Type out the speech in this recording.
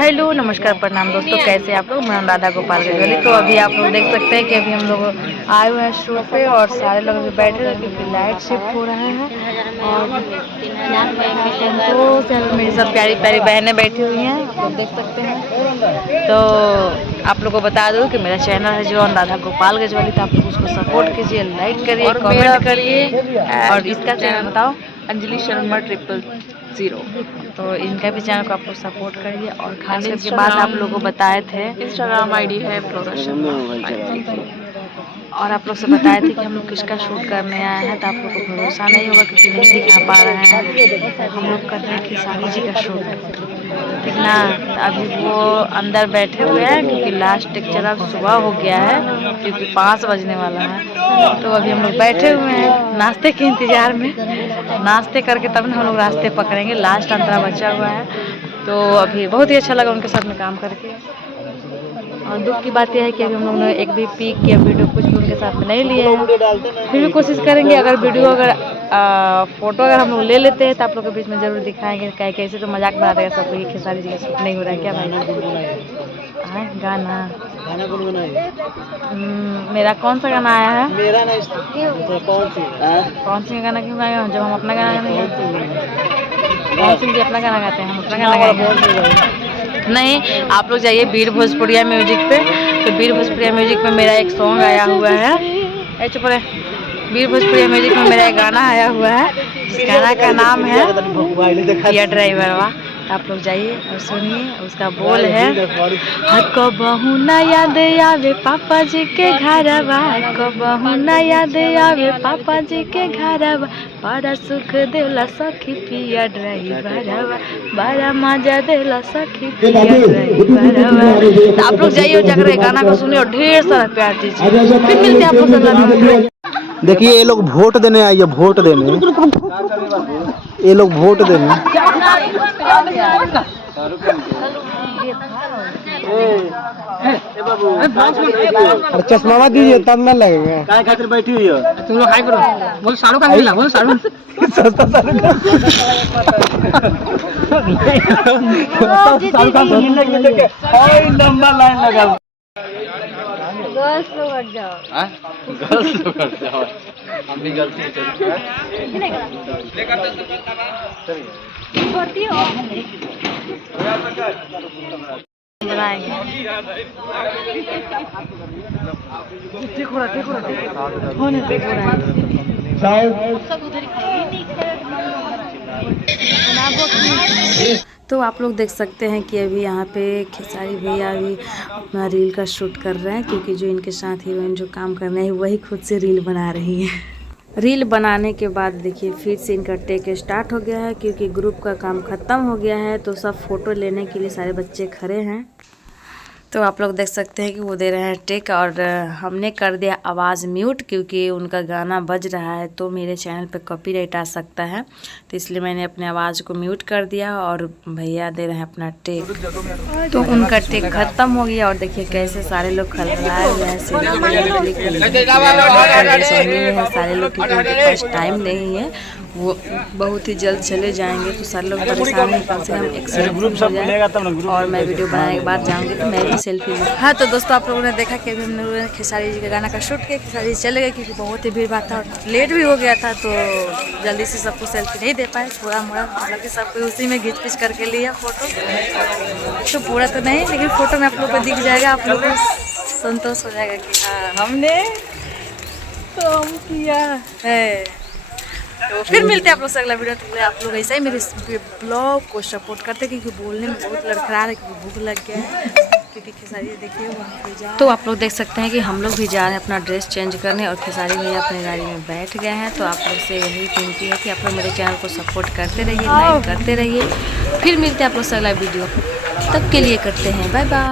Hello नमस्कार प्रणाम दोस्तों, कैसे आप लोग। मैं राधा गोपाल गजवाली। तो अभी आप लोग देख सकते हैं कि अभी हम लोग आए हुए हैं शूट पे और सारे लोग अभी बैठे हैं क्योंकि लाइट शिफ्ट हो रहा है। और तो मेरी सब प्यारी प्यारी बहनें बैठी हुई हैं, आप लोग देख सकते हैं। तो आप लोग को बता दूं कि मेरा चैनल है जो राधा गोपाल गजवाली, तो आप लोग उसको सपोर्ट कीजिए, लाइक करिए, कमेंट करिए। और इसका चैनल बताओ, अंजलि शर्मा 000। तो इनका भी चैनल को आप लोग सपोर्ट करिए। और खास करके बात आप लोगों को बताए थे, इंस्टाग्राम आईडी है फ्लोरा शर्मा। और आप लोग से बताए थे कि हम लोग किसका शूट करने आए हैं, तो आप लोग को भरोसा नहीं होगा क्योंकि नहीं दिखा पा रहे हैं। हम लोग कर रहे हैं खेसारी जी का शूट, ठीक ना। अभी वो अंदर बैठे हुए हैं क्योंकि लास्ट लेक्चर अब सुबह हो गया है, क्योंकि 5 बजने वाला है। तो अभी हम लोग बैठे हुए हैं नाश्ते के इंतज़ार में। नाश्ते करके तब ना हम लोग रास्ते पकड़ेंगे, लास्ट अंतरा बचा हुआ है। तो अभी बहुत ही अच्छा लगा उनके साथ में काम करके। और दुख की बात यह है कि अभी हम लोग ने एक भी पिक या वीडियो कुछ भी उनके साथ में नहीं लिए हैं। फिर भी कोशिश करेंगे, अगर वीडियो अगर फ़ोटो अगर हम लोग ले लेते हैं तो आप लोग के बीच में ज़रूर दिखाएंगे। कैसे तो मजाक बना देगा सब कोई, खेसारी जी का शूट नहीं हो रहा है क्या भाई। गाना कौन बनाएगा? मेरा कौन सा गाना आया है? मेरा नहीं, कौन सी गाना क्यों गाएगा जब हम अपना गाना नहीं गाते? कौन सी जी अपना गाना गाते हैं, हम अपना गाना गाएंगे नहीं। आप लोग जाइए वीर भोजपुरिया म्यूजिक पे, तो वीर भोजपुरिया म्यूजिक पे मेरा एक सॉन्ग आया हुआ है। चुप रहे। वीर भोजपुरिया म्यूजिक में मेरा एक गाना आया हुआ है, जिस गाना का नाम है किया ड्राइवरवा। आप लोग जाइए और सुनिए। उसका बोल है, कबहू न याद आवे पापा जी के घरवा, कबहू न याद आवे पापा जी के घरवा, बड़ा सुख देला सखी पिया ड्राइवरवा, बड़ा मजा देला सखी पिया ड्राइवरवा। तो आप लोग जाइए और जाकर गाना को सुनिए और ढेर सारा प्यार दीजिए। फिर मिलते हैं आप लोग। देखिए ये लोग वोट देने आइए, वोट देने, ये लोग वोट देने। और चश्मा दीजिए तब न लगेगा। काय खातिर बैठी हुई हो तुम लोग? हाय करो, बोल शाहरुख खान मिला, बोल शाहरुख सस्ता शाहरुख खान मिलने के लिए हाय लंबा लाइन लगा। गर्ल्स लोग हट जाओ। गर्ल्स लोग हट जाओ, हम भी गलती तो आप लोग देख सकते हैं कि अभी यहाँ पे खेसारी भैया अभी अपना रील का शूट कर रहे हैं, क्योंकि जो इनके साथ हीरोइन जो काम कर रहे हैं वही खुद से रील बना रही है। रील बनाने के बाद देखिए फिर से इनका टेक स्टार्ट हो गया है, क्योंकि ग्रुप का काम ख़त्म हो गया है। तो सब फ़ोटो लेने के लिए सारे बच्चे खड़े हैं। तो आप लोग देख सकते हैं कि वो दे रहे हैं टेक, और हमने कर दिया आवाज़ म्यूट, क्योंकि उनका गाना बज रहा है तो मेरे चैनल पे कॉपीराइट आ सकता है। तो इसलिए मैंने अपने आवाज़ को म्यूट कर दिया और भैया दे रहे हैं अपना टेक। तो उनका टेक ख़त्म हो गया और देखिए कैसे सारे लोग खलबलाए हुए हैं। सारे लोग के पास टाइम नहीं है, वो बहुत ही जल्द चले जाएंगे। तो सारे लोग परेशान हैं, कम से कम एक सेल्फी हो जाए और मैं वीडियो बनाने के बाद जाऊंगी तो मैं भी सेल्फी लूँ। हाँ तो दोस्तों आप लोगों ने देखा कि अभी हम लोगों ने खेसारी जी के गाना का शूट किया। खेसारी जी चले गए क्योंकि बहुत ही भीड़ भाड़ था और लेट भी हो गया था, तो जल्दी से सबको सेल्फी नहीं दे पाए। थोड़ा मोड़ा मतलब कि सबको उसी में घिंच पिच करके लिया फ़ोटो। तो पूरा तो नहीं, लेकिन फ़ोटो में आप लोग को दिख जाएगा, आप लोग को संतोष हो जाएगा कि हाँ हमने काम किया है। तो फिर मिलते हैं आप लोग से अगला वीडियो। तो आप लोग ऐसा ही मेरे ब्लॉग को सपोर्ट करते, क्योंकि बोलने में बहुत लड़खड़ा रहा है, क्योंकि भूख लग गया है। क्योंकि खेसारी देखिए वहाँ पे जा, तो आप लोग देख सकते हैं कि हम लोग भी जा रहे हैं अपना ड्रेस चेंज करने, और खेसारी भैया अपनी गाड़ी में बैठ गए हैं। तो आप लोग से यही विनती है कि आप लोग मेरे चैनल को सपोर्ट करते रहिए, लाइक करते रहिए। फिर मिलते हैं आप लोग से अगला वीडियो, तब के लिए करते हैं बाय बाय।